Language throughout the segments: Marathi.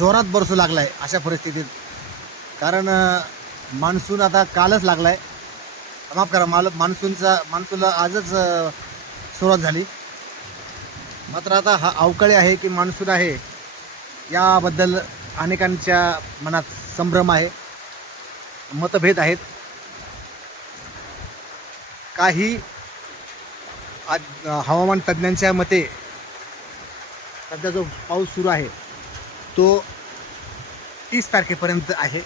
जोरात बरसू लागलाय अशा परिस्थितीत. कारण मान्सून आता कालच लागलाय. माफ करा माल मान्सूनचा मान्सूनला आजच सुरुवात झाली. मात्र आता हा अवकाळी आहे की मान्सून आहे याबद्दल अनेकांच्या मनात संभ्रम आहे. मतभेद आहेत. काही आज हवामान तज्ज्ञांच्या मते सध्या जो पाऊस सुरू आहे तो तीस तारखेपर्यंत आहे.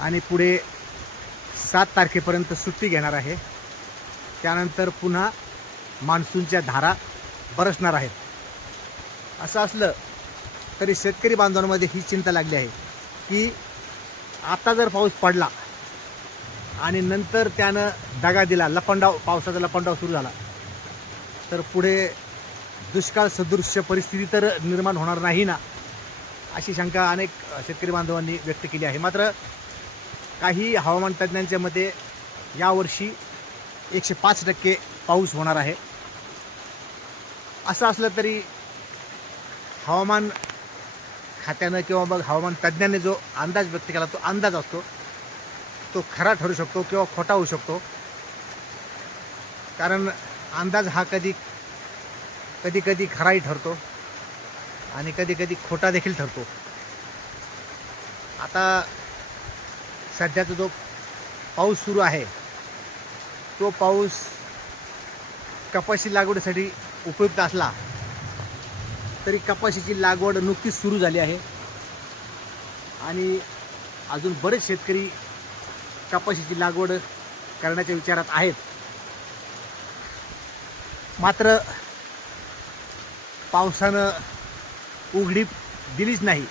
आणि पुढे सात तारखेपर्यंत सुट्टी घेणार आहे. त्यानंतर पुन्हा मान्सूनच्या धारा बरसणार आहेत. असं असलं तरी शेतकरी बांधवांमध्ये ही चिंता लागली आहे की आता जर पाऊस पडला आणि नंतर त्यानं दगा दिला लपंडाव पावसाचा लपंडाव सुरू झाला तर पुढे दुष्काळ सदृश्य परिस्थिती तर निर्माण होणार नाही ना. अशी शंका अनेक शेतकरी बांधवांनी व्यक्त केली आहे. मात्र काही हवामान तज्ज्ञांच्या मते यावर्षी एकशे पाच टक्के पाऊस होणार आहे. असं असलं तरी हवामान खात्यानं किंवा मग हवामान तज्ज्ञांनी जो अंदाज व्यक्त केला तो अंदाज असतो तो खरा ठरू शकतो किंवा खोटा होऊ शकतो. कारण अंदाज हा कधी कधी कधी खराही ठरतो. आणि कधी कधी खोटा देखील ठरतो. आता सध्याचा जो पाऊस सुरू आहे तो पाऊस कपाशी लागवडीसाठी उपयुक्त असला तरी कपाशीची लागवड नुकतीच सुरू झाली आहे. आणि अजून बरेच शेतकरी कपाशीची लागवड करण्याच्या विचारात आहेत. मात्र पावसानं उघडी दिलीच नाही.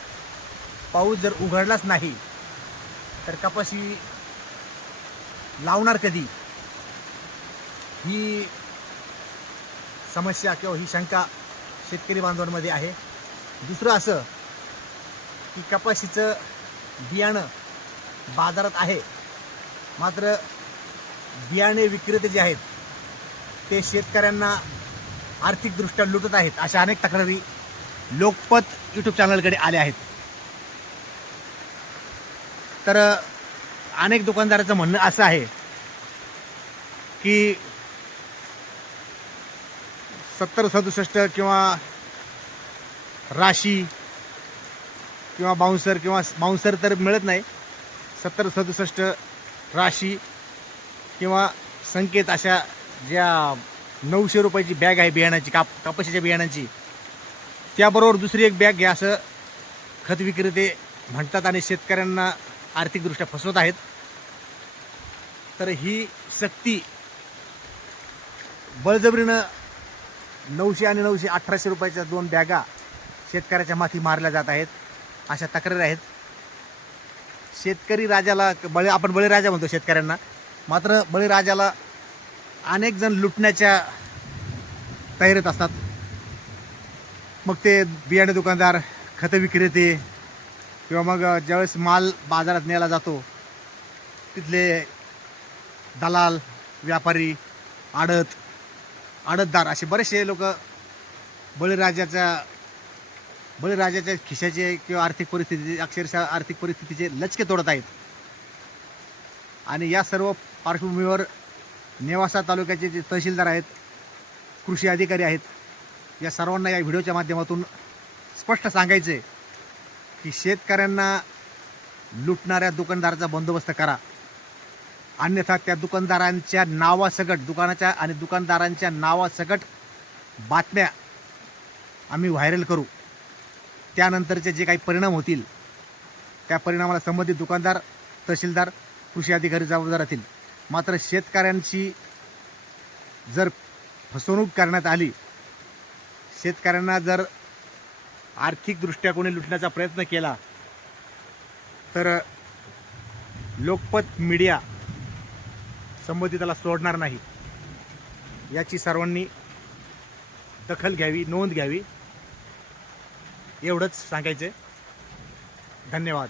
पाऊस जर उघडलाच नाही तर कपाशी लावणार कधी? ही समस्या किंवा ही शंका शेतकरी बांधवांमध्ये आहे. दुसरं असं की कपाशीचं बियाणं बाजारात आहे. मात्र बियाणे विक्रेते जे आहेत ते शेतकऱ्यांना आर्थिकदृष्ट्या लुटत आहेत अशा अनेक तक्रारी लोकपत यूट्यूब चॅनलकडे आले आहेत. तर अनेक दुकानदाराचं म्हणणं असं आहे की सत्तर सदुसष्ट किंवा राशी किंवा बाउन्सर किंवा बाउन्सर तर मिळत नाही. सत्तर सदुसष्ट राशी किंवा संकेत अशा ज्या नऊशे रुपयाची बॅग आहे बियाणाची काप कापशीच्या बियाणांची त्याबरोबर दुसरी एक बॅग घ्या असं खत विक्रेते म्हणतात आणि शेतकऱ्यांना आर्थिकदृष्ट्या फसवत आहेत. तर ही सक्ती बळजबरीनं नऊशे आणि नऊशे अठराशे रुपयाच्या दोन बॅगा शेतकऱ्याच्या माथी मारल्या जात आहेत. अशा तक्रारी आहेत. शेतकरी राजाला बळी आपण बळीराजा म्हणतो शेतकऱ्यांना. मात्र बळीराजाला अनेक जण लुटण्याच्या तयारीत असतात. मग ते बियाणे दुकानदार खत विक्रेते किंवा मग ज्यावेळेस माल बाजारात नेला जातो तिथले दलाल व्यापारी आडत आडतदार असे बरेचसे लोक बळीराजाच्या बळीराजाच्या खिशाचे किंवा आर्थिक परिस्थिती अक्षरशः आर्थिक परिस्थितीचे लचके तोडत आहेत. आणि या सर्व पार्श्वभूमीवर नेवासा तालुक्याचे जे तहसीलदार आहेत कृषी अधिकारी आहेत या सर्वांना या व्हिडिओच्या माध्यमातून स्पष्ट सांगायचं आहे की शेतकऱ्यांना लुटणाऱ्या दुकानदाराचा बंदोबस्त करा. अन्यथा त्या दुकानदारांच्या नावासकट दुकानाच्या आणि दुकानदारांच्या नावासकट बातम्या आम्ही व्हायरल करू. त्यानंतरचे जे काही परिणाम होतील त्या परिणामाला संबंधित दुकानदार तहसीलदार कृषी अधिकारी जबाबदार राहतील मात्र शेतकऱ्यांची जर फसवणूक करण्यात आली शेतकऱ्यांना जर आर्थिकदृष्ट्या कोणी लुटण्याचा प्रयत्न केला तर लोकपत मीडिया संबंधित त्याला सोडणार नाही. याची सर्वांनी दखल घ्यावी नोंद घ्यावी एवढंच सांगायचं धन्यवाद.